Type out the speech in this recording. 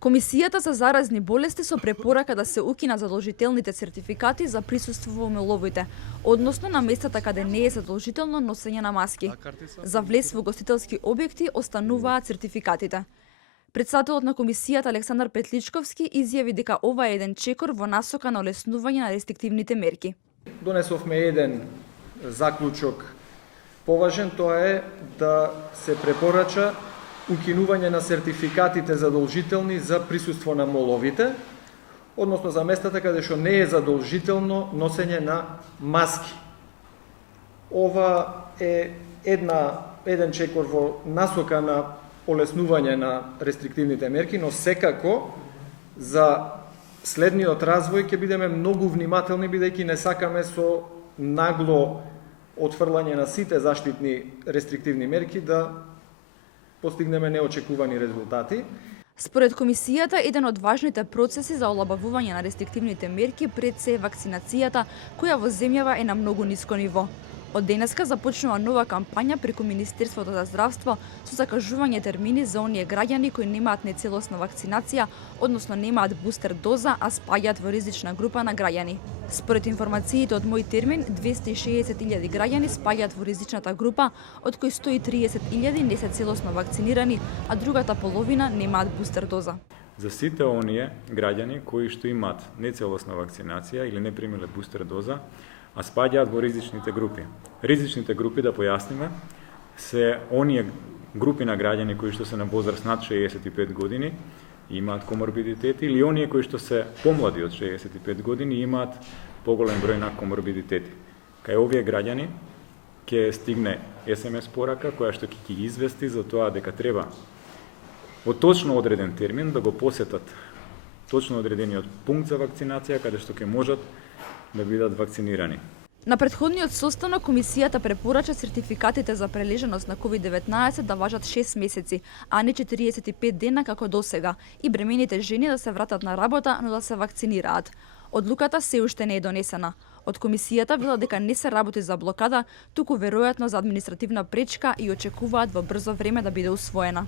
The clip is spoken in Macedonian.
Комисијата за заразни болести со препорака да се укина задолжителните сертификати за присуство во меловите, односно на местата каде не е задолжително носење на маски. За влез во гостителски објекти остануваат сертификатите. Претседателот на комисијата Александар Петличковски изјави дека ова е еден чекор во насока на олеснување на рестриктивните мерки. Донесовме еден заклучок поважен, тоа е да се препорача укинување на сертификатите задолжителни за присуство на моловите, односно за местата каде што не е задолжително носење на маски. Ова е еден чекор во насока на олеснување на рестриктивните мерки, но секако за следниот развој ќе бидеме многу внимателни, бидејќи не сакаме со нагло отфрлање на сите заштитни рестриктивни мерки да постигнеме неочекувани резултати. Според комисијата, еден од важните процеси за олабавување на рестриктивните мерки пред се е вакцинацијата, која во земјава е на многу ниско ниво. Од денеска започнува нова кампања преку Министерството за здравство со закажување термини за оние граѓани кои немаат нецелосна вакцинација, односно немаат бустер доза, а спаѓаат во ризична група на граѓани. Според информациите од Мој термин, 260.000 граѓани спаѓаат во ризичната група, од кои 130.000 не се целосно вакцинирани, а другата половина немаат бустер доза. За сите оние граѓани кои што имаат нецелосна вакцинација или не примиле бустер доза, а спаѓаат во ризичните групи. Ризичните групи, да појасниме, се оние групи на граѓани кои што се на возраст над 65 години и имаат коморбидитети, или оние кои што се помлади од 65 години и имаат поголем број на коморбидитети. Кај овие граѓани ќе стигне SMS порака која што ќе ги извести за тоа дека треба во точно одреден термин да го посетат точно одредениот пункт за вакцинација каде што ќе можат да бидат вакцинирани. На претходниот состанок комисијата препорача сертификатите за прележаност на COVID-19 да важат 6 месеци, а не 45 дена како досега, и бремените жени да се вратат на работа, но да се вакцинираат. Одлуката се уште не е донесена. Од комисијата вела дека не се работи за блокада, туку веројатно за административна пречка и очекуваат во брзо време да биде усвоена.